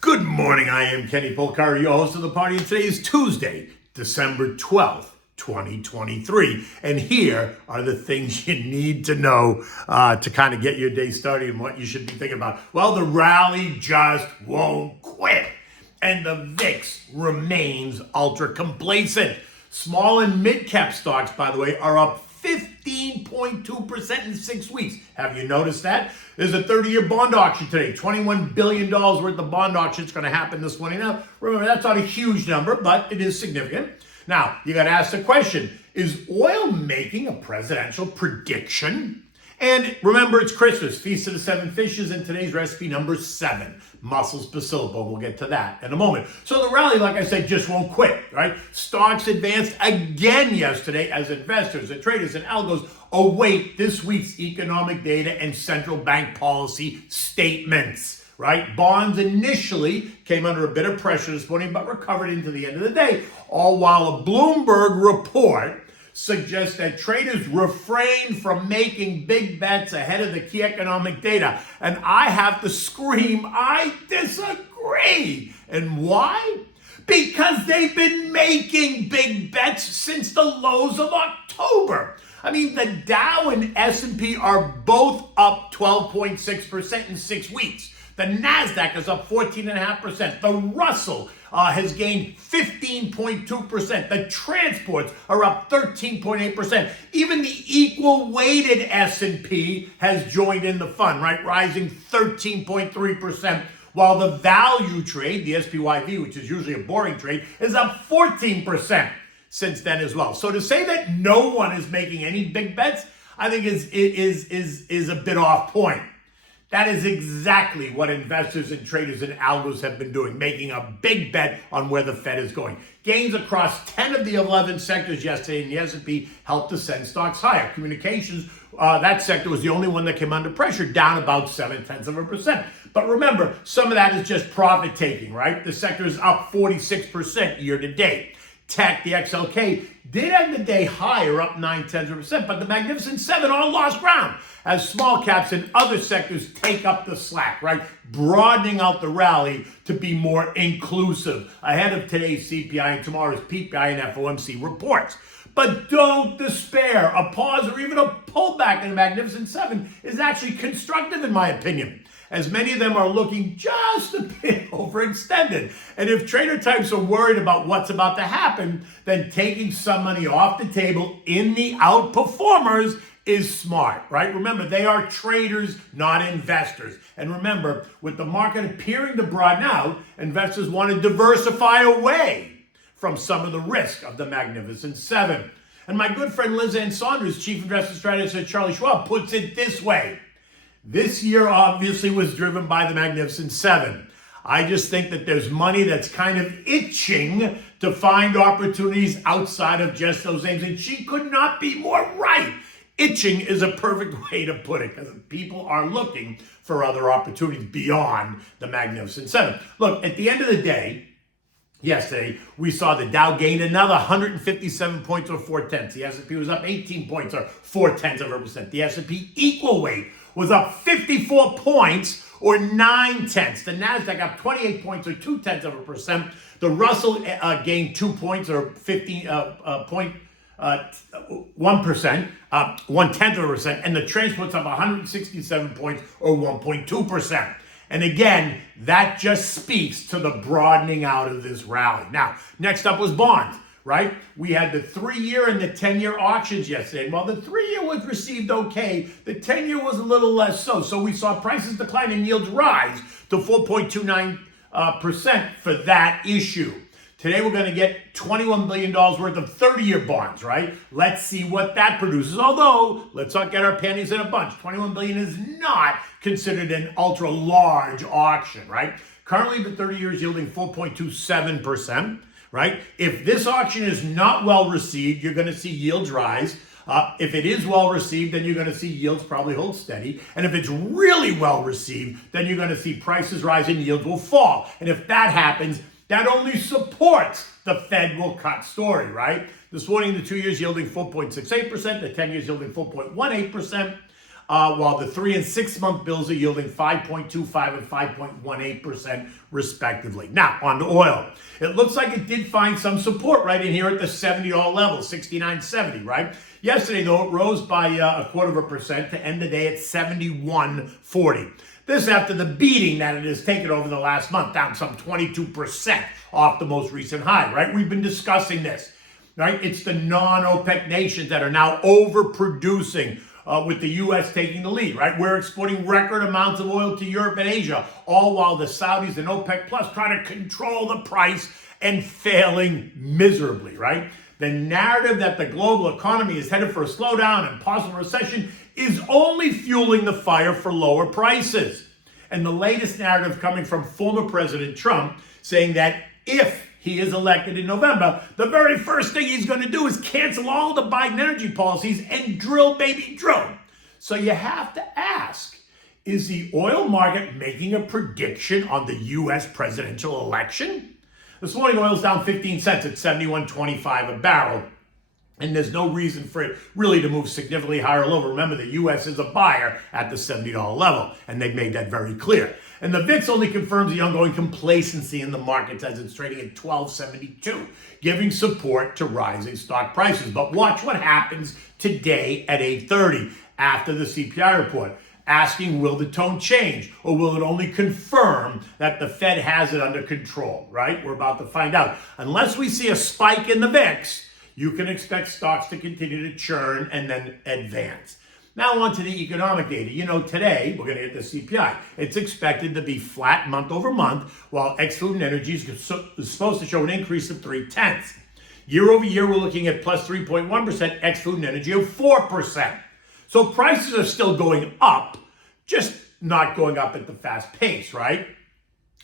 Good morning, I am Kenny Polcari, your host of the party, and today is Tuesday, December 12th, 2023. And here are the things you need to know to kind of get your day started and what you should be thinking about. Well, the rally just won't quit, and the VIX remains ultra complacent. Small and mid-cap stocks, by the way, are up 15.2% in 6 weeks. Have you noticed that? There's a 30-year bond auction today. $21 billion worth of bond auction. It's going to happen this morning. Now, remember, that's not a huge number, but it is significant. Now, you got to ask the question, is oil making a presidential prediction? And remember, it's Christmas, Feast of the Seven Fishes, and today's recipe number 7, Mussels Posilippo. We'll get to that in a moment. So the rally, like I said, just won't quit, right? Stocks advanced again yesterday as investors and traders and algos await this week's economic data and central bank policy statements, right? Bonds initially came under a bit of pressure this morning, but recovered into the end of the day, all while a Bloomberg report suggests that traders refrain from making big bets ahead of the key economic data. And I have to scream, I disagree. And why? Because they've been making big bets since the lows of October. I mean, the Dow and S&P are both up 12.6% in 6 weeks. The NASDAQ is up 14.5%. The Russell has gained 15.2%. The transports are up 13.8%. Even the equal weighted S&P has joined in the fun, right? Rising 13.3%. While the value trade, the SPYV, which is usually a boring trade, is up 14% since then as well. So to say that no one is making any big bets, I think is a bit off point. That is exactly what investors and traders and algos have been doing, making a big bet on where the Fed is going. Gains across 10 of the 11 sectors yesterday in the S&P helped to send stocks higher. Communications, that sector was the only one that came under pressure, down about 0.7%. But remember, some of that is just profit taking, right? The sector is up 46% year to date. Tech, the XLK, did end the day higher, up 0.9%, but the Magnificent Seven all lost ground as small caps and other sectors take up the slack, right? Broadening out the rally to be more inclusive ahead of today's CPI and tomorrow's PPI and FOMC reports. But don't despair. A pause or even a pullback in the Magnificent Seven is actually constructive in my opinion, as many of them are looking just a bit overextended. And if trader types are worried about what's about to happen, then taking some money off the table in the outperformers is smart, right? Remember, they are traders, not investors. And remember, with the market appearing to broaden out, investors want to diversify away from some of the risk of the Magnificent Seven. And my good friend Liz Ann Saunders, chief investment strategist at Charlie Schwab, puts it this way. This year obviously was driven by the Magnificent Seven. I just think that there's money that's kind of itching to find opportunities outside of just those names. And she could not be more right. Itching is a perfect way to put it, because people are looking for other opportunities beyond the Magnificent Seven. Look, at the end of the day, yesterday, we saw the Dow gained another 157 points or 0.4. The S&P was up 18 points or 0.4%. The S&P equal weight was up 54 points or 0.9. The NASDAQ up 28 points or 0.2%. The Russell gained 2 points or 1%, 0.1%, and the transport's up 167 points or 1.2%. And again, that just speaks to the broadening out of this rally. Now, next up was bonds, right? We had the 3-year and the 10-year auctions yesterday. And while the 3-year was received okay, the 10-year was a little less so. So we saw prices decline and yields rise to 4.29% for that issue. Today we're going to get $21 billion worth of 30-year bonds, right? Let's see what that produces. Although, let's not get our panties in a bunch. $21 billion is not considered an ultra-large auction, right? Currently, the 30 years yielding 4.27%, right? If this auction is not well received, you're going to see yields rise. If it is well received, then you're going to see yields probably hold steady. And if it's really well received, then you're going to see prices rise and yields will fall. And if that happens, that only supports the Fed will cut story, right? This morning, the 2 years yielding 4.68%, the 10 years yielding 4.18%. while the 3 and 6 month bills are yielding 5.25 and 5.18% respectively. Now, on to oil. It looks like it did find some support right in here at the $70 level, 69.70, right? Yesterday, though, it rose by 0.25% to end the day at 71.40. This after the beating that it has taken over the last month, down some 22% off the most recent high, right? We've been discussing this, right? It's the non-OPEC nations that are now overproducing, with the U.S. taking the lead, right? We're exporting record amounts of oil to Europe and Asia, all while the Saudis and OPEC Plus trying to control the price and failing miserably, right? The narrative that the global economy is headed for a slowdown and possible recession is only fueling the fire for lower prices. And the latest narrative coming from former President Trump saying that if he is elected in November, the very first thing he's going to do is cancel all the Biden energy policies and drill, baby, drill. So you have to ask, is the oil market making a prediction on the U.S. presidential election? This morning, oil's down 15 cents at 71.25 a barrel. And there's no reason for it really to move significantly higher or lower. Remember, the U.S. is a buyer at the $70 level, and they've made that very clear. And the VIX only confirms the ongoing complacency in the markets as it's trading at 12.72, giving support to rising stock prices. But watch what happens today at 8:30 after the CPI report, asking, will the tone change, or will it only confirm that the Fed has it under control, right? We're about to find out. Unless we see a spike in the VIX, you can expect stocks to continue to churn and then advance. Now on to the economic data. You know, today we're going to get the CPI. It's expected to be flat month over month, while ex-food and energy is supposed to show an increase of 0.3. Year over year, we're looking at plus 3.1%, ex-food and energy of 4%. So prices are still going up, just not going up at the fast pace, right?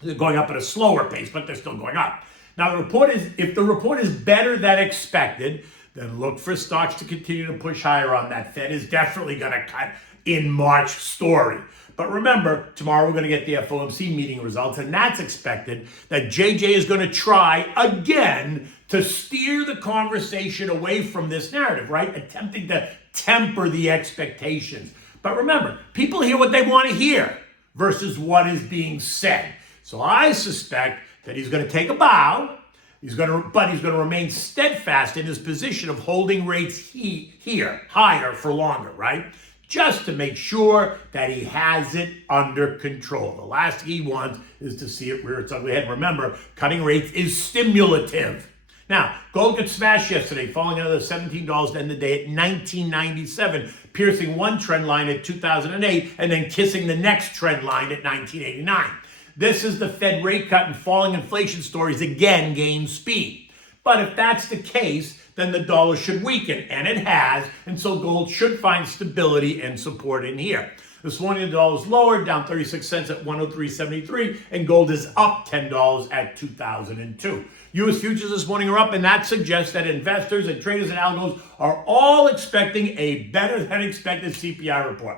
They're going up at a slower pace, but they're still going up. Now, if the report is better than expected, then look for stocks to continue to push higher on that. Fed is definitely going to cut in March story. But remember, tomorrow we're going to get the FOMC meeting results, and that's expected that JJ is going to try again to steer the conversation away from this narrative, right? Attempting to temper the expectations. But remember, people hear what they want to hear versus what is being said. So I suspect that he's going to take a bow, but he's going to remain steadfast in his position of holding rates here, higher for longer, right? Just to make sure that he has it under control. The last thing he wants is to see it rear its ugly head. Remember, cutting rates is stimulative. Now, gold got smashed yesterday, falling another $17 to end the day at $19.97, piercing one trend line at 2008 and then kissing the next trend line at 1989. This is the Fed rate cut and falling inflation stories again gain speed. But if that's the case, then the dollar should weaken, and it has, and so gold should find stability and support in here. This morning, the dollar is lower, down 36 cents at 103.73, and gold is up $10 at 2002. U.S. futures this morning are up, and that suggests that investors and traders and algos are all expecting a better than expected CPI report.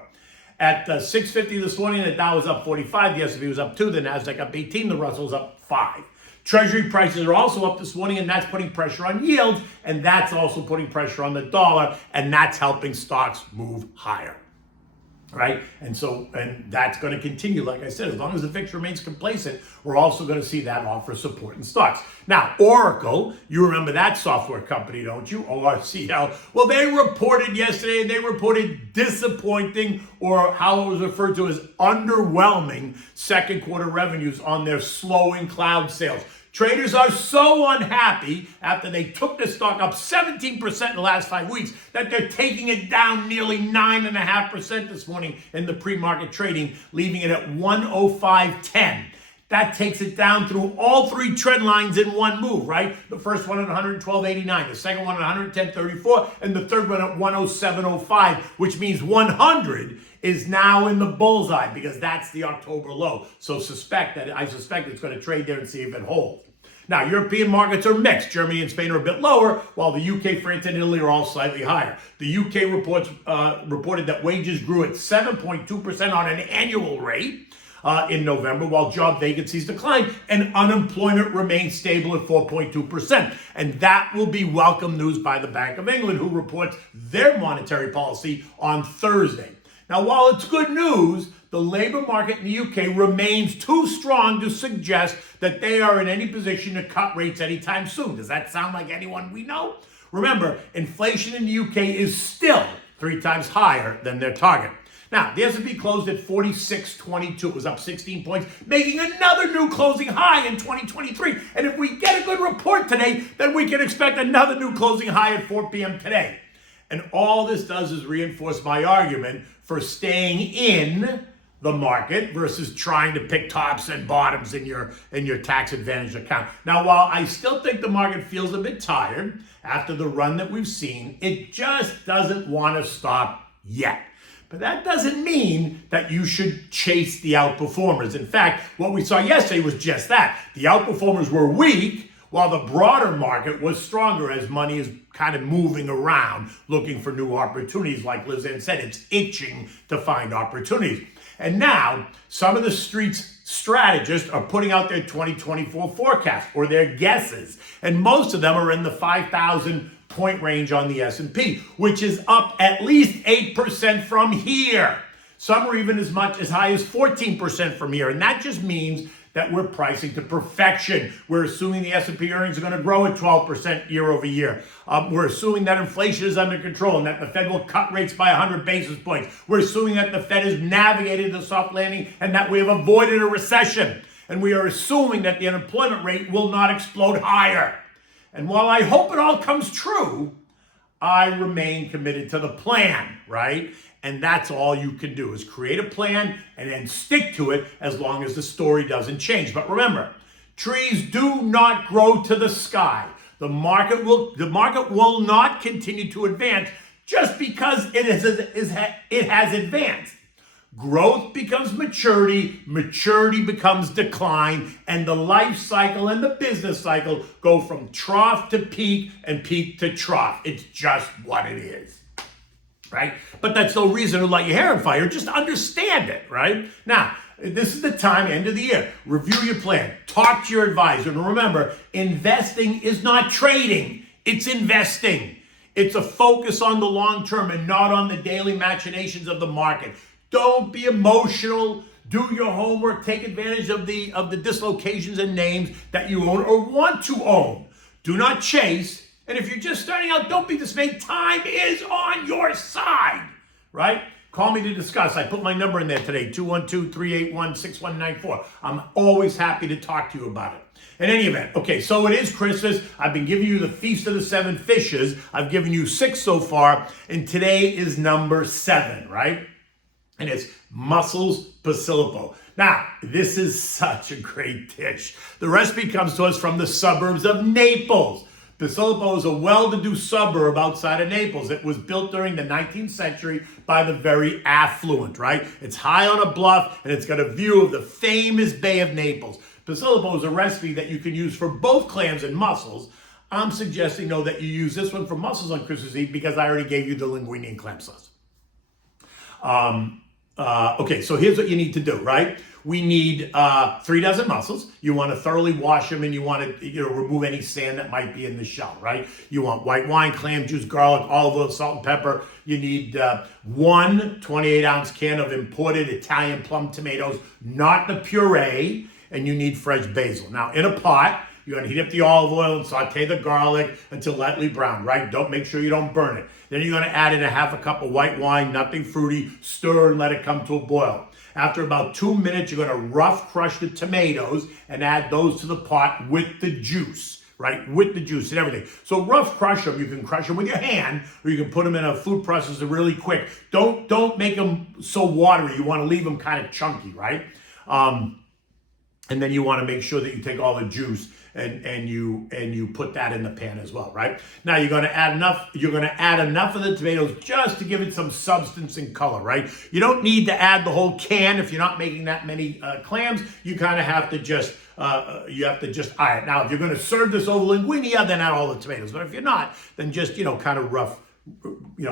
At 6:50 this morning, the Dow was up 45, the S&P was up 2, the Nasdaq up 18, the Russell's up 5. Treasury prices are also up this morning, and that's putting pressure on yields, and that's also putting pressure on the dollar, and that's helping stocks move higher, right? And that's going to continue, like I said, as long as the VIX remains complacent, we're also going to see that offer support in stocks. Now, Oracle, you remember that software company, don't you? ORCL. Well, they reported yesterday, and they reported disappointing, or how it was referred to as underwhelming, second quarter revenues on their slowing cloud sales. Traders are so unhappy after they took the stock up 17% in the last 5 weeks that they're taking it down nearly 9.5% this morning in the pre-market trading, leaving it at 105.10. That takes it down through all three trend lines in one move, right? The first one at 112.89, the second one at 110.34, and the third one at 107.05, which means 100 is now in the bullseye because that's the October low. So I suspect it's going to trade there and see if it holds. Now, European markets are mixed. Germany and Spain are a bit lower, while the UK, France, and Italy are all slightly higher. The UK reported that wages grew at 7.2% on an annual rate in November, while job vacancies declined and unemployment remained stable at 4.2%. And that will be welcome news by the Bank of England, who reports their monetary policy on Thursday. Now, while it's good news, the labor market in the UK remains too strong to suggest that they are in any position to cut rates anytime soon. Does that sound like anyone we know? Remember, inflation in the UK is still 3 times higher than their target. Now, the S&P closed at 46.22. It was up 16 points, making another new closing high in 2023. And if we get a good report today, then we can expect another new closing high at 4 p.m. today. And all this does is reinforce my argument for staying in the market versus trying to pick tops and bottoms in your tax advantage account. Now, while I still think the market feels a bit tired after the run that we've seen, it just doesn't want to stop yet. But that doesn't mean that you should chase the outperformers. In fact, what we saw yesterday was just that. The outperformers were weak, while the broader market was stronger as money is kind of moving around looking for new opportunities. Like Liz Ann said, it's itching to find opportunities. And now, some of the street's strategists are putting out their 2024 forecast or their guesses. And most of them are in the 5,000 point range on the S&P, which is up at least 8% from here. Some are even as much as high as 14% from here. And that just means that we're pricing to perfection. We're assuming the S&P earnings are going to grow at 12% year over year. We're assuming that inflation is under control and that the Fed will cut rates by 100 basis points. We're assuming that the Fed has navigated the soft landing and that we have avoided a recession. And we are assuming that the unemployment rate will not explode higher. And while I hope it all comes true, I remain committed to the plan, right? And that's all you can do is create a plan and then stick to it as long as the story doesn't change. But remember, trees do not grow to the sky. The market will not continue to advance just because it has advanced. Growth becomes maturity, maturity becomes decline, and the life cycle and the business cycle go from trough to peak and peak to trough. It's just what it is, right? But that's no reason to light your hair on fire. Just understand it, right? Now, this is the time, end of the year. Review your plan. Talk to your advisor. And remember, investing is not trading. It's investing. It's a focus on the long term and not on the daily machinations of the market. Don't be emotional. Do your homework. Take advantage of the dislocations and names that you own or want to own. Do not chase. And if you're just starting out, don't be dismayed. Time is on your side, right? Call me to discuss. I put my number in there today, 212-381-6194. I'm always happy to talk to you about it. In any event, okay, so it is Christmas. I've been giving you the Feast of the Seven Fishes. I've given you 6 so far, and today is number 7, right? And it's Mussels Posilippo. Now, this is such a great dish. The recipe comes to us from the suburbs of Naples. Posilippo is a well-to-do suburb outside of Naples. It was built during the 19th century by the very affluent, right? It's high on a bluff, and it's got a view of the famous Bay of Naples. Posilippo is a recipe that you can use for both clams and mussels. I'm suggesting, though, that you use this one for mussels on Christmas Eve because I already gave you the linguine and clam sauce. Okay, so here's what you need to do, right? We need 3 dozen mussels. You want to thoroughly wash them and you want to remove any sand that might be in the shell, right? You want white wine, clam juice, garlic, olive oil, salt, and pepper. You need 1 28-ounce can of imported Italian plum tomatoes, not the puree, and you need fresh basil. Now, in a pot, you're going to heat up the olive oil and saute the garlic until lightly brown, right? Make sure you don't burn it. Then you're going to add in a half a cup of white wine, nothing fruity, stir and let it come to a boil. After about 2 minutes, you're going to rough crush the tomatoes and add those to the pot with the juice, right? With the juice and everything. So rough crush them. You can crush them with your hand or you can put them in a food processor really quick. Don't make them so watery. You want to leave them kind of chunky, right? And then you want to make sure that you take all the juice and you put that in the pan as well, right? Now you're going to add enough of the tomatoes just to give it some substance and color, right? You don't need to add the whole can if you're not making that many clams. You kind of have to just eye it. Now if you're going to serve this over linguine, then add all the tomatoes. But if you're not, then just kind of rough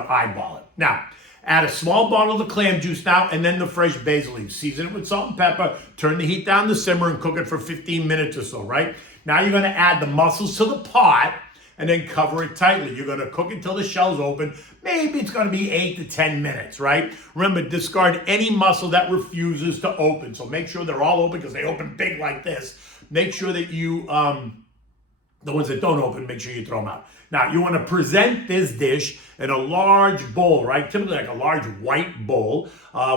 eyeball it. Now, add a small bottle of the clam juice now, and then the fresh basil leaves. Season it with salt and pepper. Turn the heat down to simmer and cook it for 15 minutes or so, right? Now you're going to add the mussels to the pot, and then cover it tightly. You're going to cook until the shell's open. Maybe it's going to be 8 to 10 minutes, right? Remember, discard any mussel that refuses to open. So make sure they're all open because they open big like this. Make sure that you, the ones that don't open, make sure you throw them out. Now, you want to present this dish in a large bowl, right? Typically like a large white bowl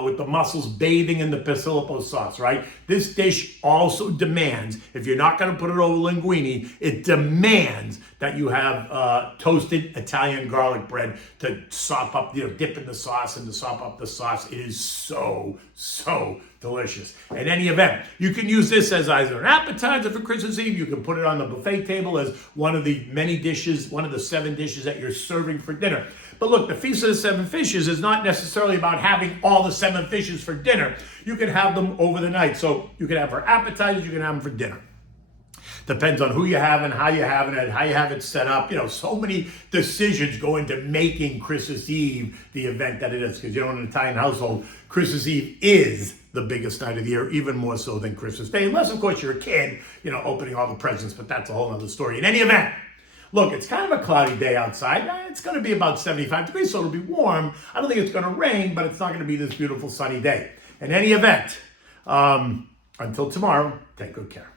with the mussels bathing in the Posilippo sauce, right? This dish also demands, if you're not going to put it over linguine, it demands that you have toasted Italian garlic bread to sop up, dip in the sauce and to sop up the sauce. It is so, so delicious. In any event, you can use this as either an appetizer for Christmas Eve. You can put it on the buffet table as one of the many dishes, one of the 7 dishes that you're serving for dinner. But look, the Feast of the 7 Fishes is not necessarily about having all the 7 fishes for dinner. You can have them over the night. So you can have for appetizers, you can have them for dinner. Depends on who you have and how you have it and how you have it set up. So many decisions go into making Christmas Eve the event that it is. Because in an Italian household, Christmas Eve is the biggest night of the year, even more so than Christmas Day. Unless, of course, you're a kid, opening all the presents, but that's a whole other story. In any event, look, it's kind of a cloudy day outside. It's going to be about 75 degrees, so it'll be warm. I don't think it's going to rain, but it's not going to be this beautiful sunny day. In any event, until tomorrow, take good care.